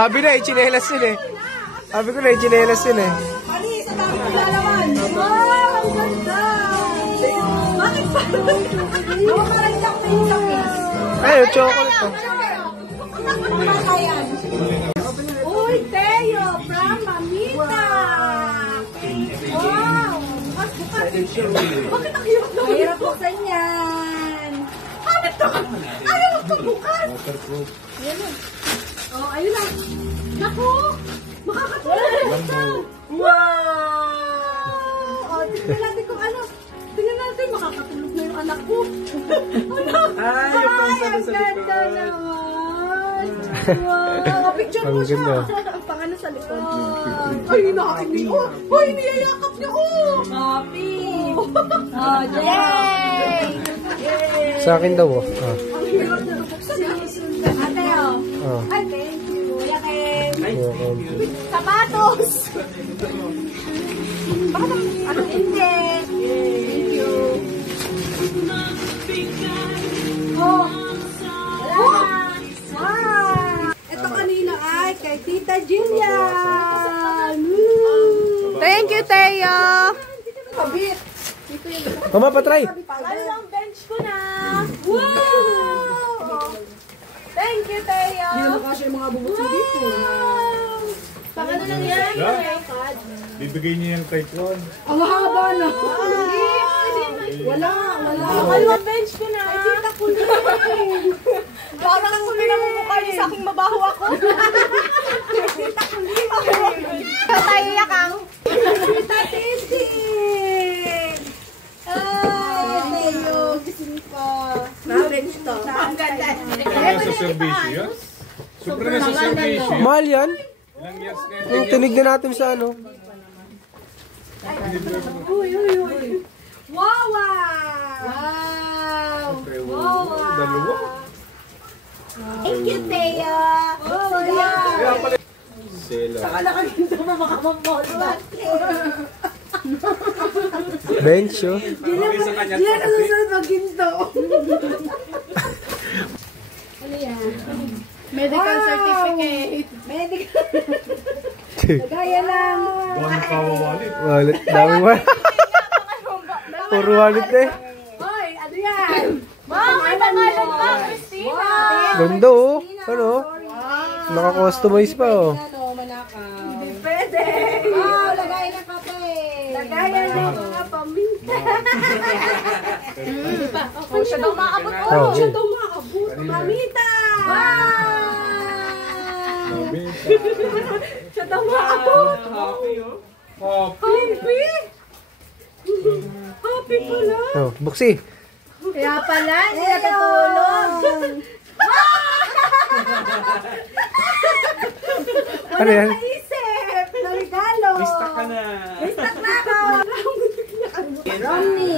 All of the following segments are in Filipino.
Sabi na, ichinelas yun eh. Sabi ko na, ichinelas yun eh. Ali, sa dami ko lalaman. Wow, ang ganda. Bakit ba? Ako parang jack na yung lapis. Ay, yung chocolate to. Uy, Teo, from Mamita. Wow. Bakit ang hirap naman? Mahirap buksan yan. Ayaw ito bukas. Oh, ayun na. Naku, makakatulog ito. Wow. Oh, tingnan natin kung ano. Tingnan natin, makakatulog na yung anak ko. Ay, yung pang sabi sa likod. Wow, picture mo siya. Ang pangano sa likod. Ay, nakakini. Ay, niyayakap niya. Happy. Oh, yay! Sa akin daw oh. Ang hirap na buksan niya. Ate, oh. Ay, thank you. Sapatos. Bakit anong hindi? Thank you. Oh. Wow. Ito kanina ay kay Tita Jillian. Thank you, Teo. Kabit. Mama, patry. Ano ang bench ko na? Wow. Thank you, Teo. Hindi naman kasi yung mga bubuksan dito. Wow. Pagano lang yan? Bibigay niya yung kay Tron. Ang haba na. Wala. Ano ang bench ko na? Ay, tita ko na. Parang kung pinamumukha niyo sa aking mabaho ako. Tita ko na. Patay kang. Tita Tisin. Ay, Teo. Gising ko. Na-bench to. Ang ganda. Nasa servisyo yan? Super na sa servisyo. Mahal yan. Ilang years na Yung tinignan natin sa ano. Uy. Wow! Wow! Dalawa. Thank you, Teo. Oh, yeah. Sela. Saka nakaginto mo makamamol ba? Bench oh. Hindi na nasusunod maginto. Ano yan? Medical certificate. Medical. Nagaya lang. Buwan pa wawalit. Wallet. Dami ba? Puro wallet eh. Hoy, ano yan? Ma'am, may pangalan pa, Christina. Ganda oh. Ano? Naka-customize pa oh. Ano, manakaw. Hindi pwede. Wow, lagayan ng kape. Lagayan ng mga paminta. Oh, siya daw maabot. Oh, Siya okay. daw makabut. Mamita. Wow. Siya daw makabut. Happy. Happy pala. Oh, buksi. Kaya pala, hindi natutulog. Ano yan? Naisip na regalo. Istak ka na. Istak na ako. Romney.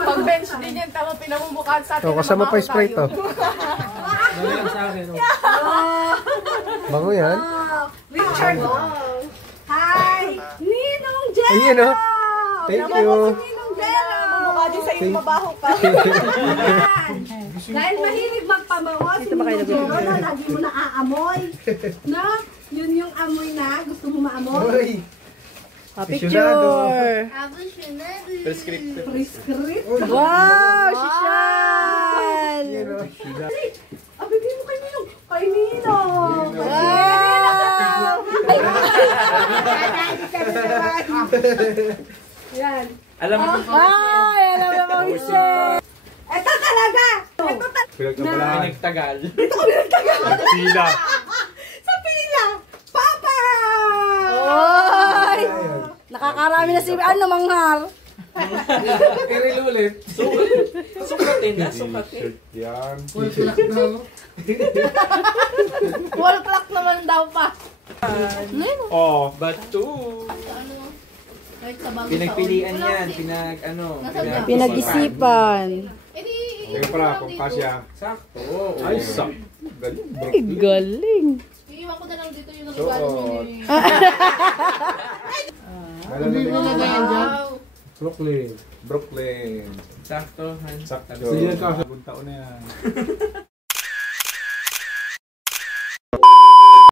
Pag bench din yan, tama pinamumukhaan sa atin. Oh, kasama pa Sprite oh. Bango yan. Richard. Hi. Ninong Jello. Ayun oh. Thank you. Ninong Jello. Mukha din sa'yo mabaho pa. Dahil mahilig magpamawa si Ninong Jello na lagi mo na aamoy. No? Yun yung amoy na gusto mo maamoy. Hoy. Picture. Prescriptive. Prescript. Wow, Shishan. Abigay mo kay Ninong. Kay Ninong. Wow. Yan. Alam mo kung Ay, alam mo mo, Michelle. Ito talaga. Ito talaga. pinagtagal. Pila. Sa pila. Papa! Oy! Nakakarami na si ano, manghar. Kiril ulit. Sukatin na, sukatin. Yan. Wall clock naman daw pa. Oh, bato. Pinagpilian yan, Pinag-isipan. Kaya pala, kung kasya. Sakto. Ay, sakto. Ay, galing. Iiwan ko na lang dito yung So, nagagawa niyo. Hindi mo na ganyan dyan? Brooklyn. Brooklyn. Sakto, Han. Sakto. Sige, bunta ko na yan.